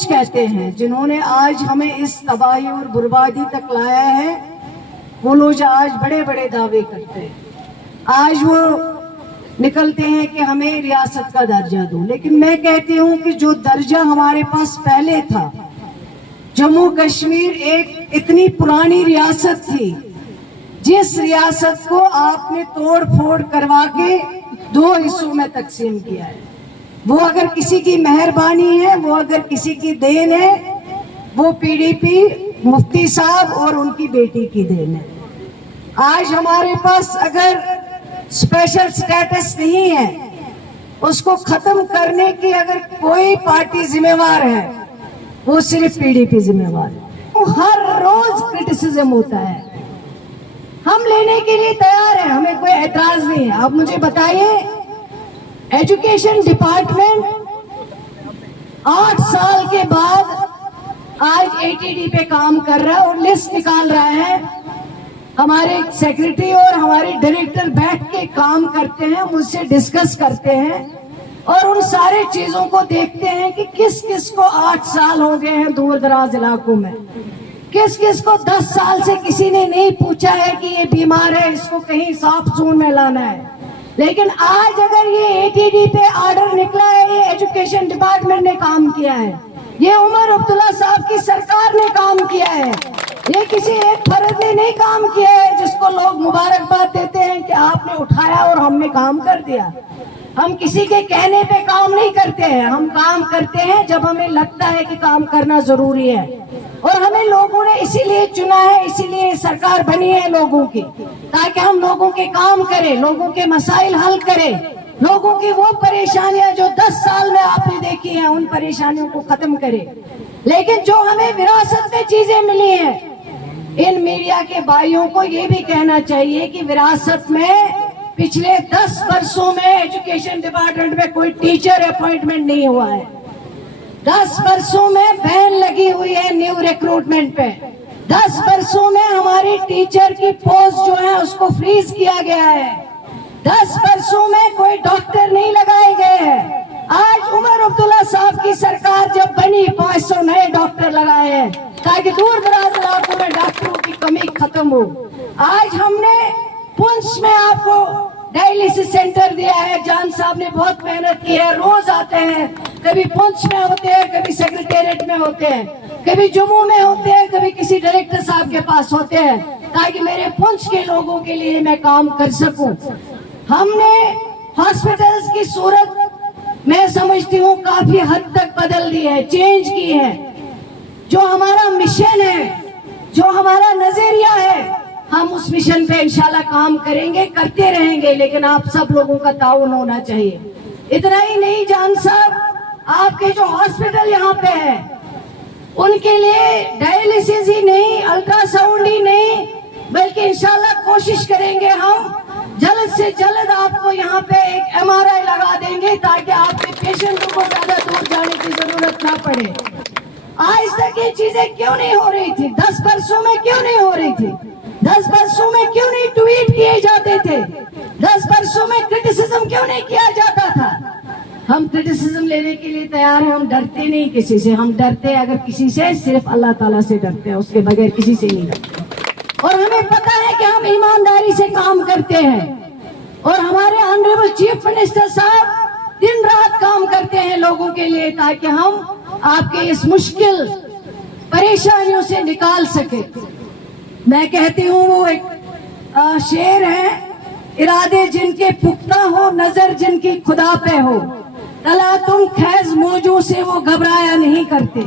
Coach کہتے ہیں جنہوں نے آج ہمیں اس تباہی اور بربادی تک لایا ہے، وہ لوگ آج بڑے بڑے دعوے کرتے ہیں، آج وہ نکلتے ہیں کہ ہمیں ریاست کا درجہ دو، لیکن میں کہتی ہوں کہ جو درجہ ہمارے پاس پہلے تھا، جموں کشمیر ایک اتنی پرانی ریاست تھی جس ریاست کو آپ نے توڑ پھوڑ کروا کے 2 حصوں میں تقسیم کیا ہے۔ وہ اگر کسی کی مہربانی ہے، وہ اگر کسی کی دین ہے، وہ پی ڈی پی مفتی صاحب اور ان کی بیٹی کی دین ہے۔ آج ہمارے پاس اگر اسپیشل سٹیٹس نہیں ہے، اس کو ختم کرنے کی اگر کوئی پارٹی ذمہ وار ہے، وہ صرف پی ڈی پی ذمہ وار ہے۔ ہر روز کرٹیسزم ہوتا ہے، ہم لینے کے لیے تیار ہیں، ہمیں کوئی اعتراض نہیں ہے۔ آپ مجھے بتائیے، ایجوکیشن ڈپارٹمنٹ 8 سال کے بعد آج اے ٹی ڈی پہ کام کر رہا ہے اور لسٹ نکال رہا ہے۔ ہمارے سیکریٹری اور ہمارے ڈائریکٹر بیٹھ کے کام کرتے ہیں، مجھ سے ڈسکس کرتے ہیں اور ان سارے چیزوں کو دیکھتے ہیں کہ کس کس کو 8 سال ہو گئے ہیں دور دراز علاقوں میں، کس کس کو 10 سال سے کسی نے نہیں پوچھا ہے کہ یہ بیمار ہے، اس کو کہیں صاف زون میں لانا ہے۔ لیکن آج اگر یہ اے ٹی ڈی پہ آرڈر نکلا ہے، یہ ایجوکیشن ڈپارٹمنٹ نے کام کیا ہے، یہ عمر عبداللہ صاحب کی سرکار نے کام کیا ہے، یہ کسی ایک فرد نے نہیں کام کیا ہے جس کو لوگ مبارکباد دیتے ہیں کہ آپ نے اٹھایا اور ہم نے کام کر دیا۔ ہم کسی کے کہنے پہ کام نہیں کرتے ہیں، ہم کام کرتے ہیں جب ہمیں لگتا ہے کہ کام کرنا ضروری ہے، اور ہمیں لوگوں نے اسی لیے چنا ہے، اسی لیے سرکار بنی ہے لوگوں کی، تاکہ ہم لوگوں کے کام کریں، لوگوں کے مسائل حل کریں، لوگوں کی وہ پریشانیاں جو 10 سال میں آپ نے دیکھی ہیں ان پریشانیوں کو ختم کریں۔ لیکن جو ہمیں وراثت میں چیزیں ملی ہیں، ان میڈیا کے بھائیوں کو یہ بھی کہنا چاہیے کہ وراثت میں پچھلے 10 برسوں میں ایجوکیشن ڈپارٹمنٹ میں کوئی ٹیچر اپوائنٹمنٹ نہیں ہوا ہے۔ 10 برسوں میں بین لگی ہوئی ہے نیو ریکروٹمنٹ پہ، 10 برسوں میں ہماری ٹیچر کی پوسٹ جو ہے اس کو فریز کیا گیا ہے، 10 برسوں میں کوئی ڈاکٹر نہیں لگائے گئے ہیں۔ آج عمر عبداللہ صاحب کی سرکار جب بنی 500 نئے ڈاکٹر لگائے ہیں تاکہ دور دراز علاقوں میں ڈاکٹروں کی کمی ختم ہو۔ آج ہم نے پنچ میں آپ کو ڈائلیسس سینٹر دیا ہے، جان صاحب نے بہت محنت کی ہے، روز آتے ہیں، کبھی پنچ میں ہوتے ہیں، کبھی سیکریٹریٹ میں ہوتے ہیں، کبھی جموں میں ہوتے ہیں، کبھی کسی ڈائریکٹر صاحب کے پاس ہوتے ہیں، تاکہ میرے پنچ کے لوگوں کے لیے میں کام کر سکوں۔ ہم نے ہاسپٹلز کی صورت میں سمجھتی ہوں کافی حد تک بدل دی ہے، چینج کی ہے۔ جو ہمارا مشن ہے، جو ہمارا نظریہ ہے، ہم اس مشن پہ انشاءاللہ کام کریں گے، کرتے رہیں گے، لیکن آپ سب لوگوں کا تعاون ہونا چاہیے۔ اتنا ہی نہیں جان صاحب، آپ کے جو ہاسپٹل یہاں پہ ہے ان کے لیے ڈائلیسس ہی نہیں، الٹرا ساؤنڈ ہی نہیں، بلکہ انشاءاللہ کوشش کریں گے ہم جلد سے جلد آپ کو یہاں پہ ایک MRI لگا دیں گے تاکہ آپ کے پیشنٹوں کو زیادہ دور جانے کی ضرورت نہ پڑے۔ آج تک یہ چیزیں کیوں نہیں ہو رہی تھی؟ 10 برسوں میں کیوں نہیں ہو رہی تھی؟ 10 برسوں میں کیوں نہیں ٹویٹ کیے جاتے تھے؟ 10 برسوں میں کرٹیسزم کیوں نہیں کیا جاتا تھا؟ ہم کرٹیسزم لینے کے لیے تیار ہیں، ہم ڈرتے نہیں کسی سے، ہم ڈرتے اگر کسی سے صرف اللہ تعالیٰ سے ڈرتے ہیں، اس کے بغیر کسی سے نہیں ڈرتے۔ اور ہمیں پتا ہے کہ ہم ایمانداری سے کام کرتے ہیں، اور ہمارے آنریبل چیف منسٹر صاحب دن رات کام کرتے ہیں لوگوں کے لیے تاکہ ہم آپ کے اس مشکل پریشانیوں سے نکال سکیں۔ میں کہتی ہوں، وہ ایک شعر ہے، ارادے جن کے پختہ ہو، نظر جن کی خدا پہ ہو، تلا تم خیز موجوں سے وہ گھبرایا نہیں کرتے۔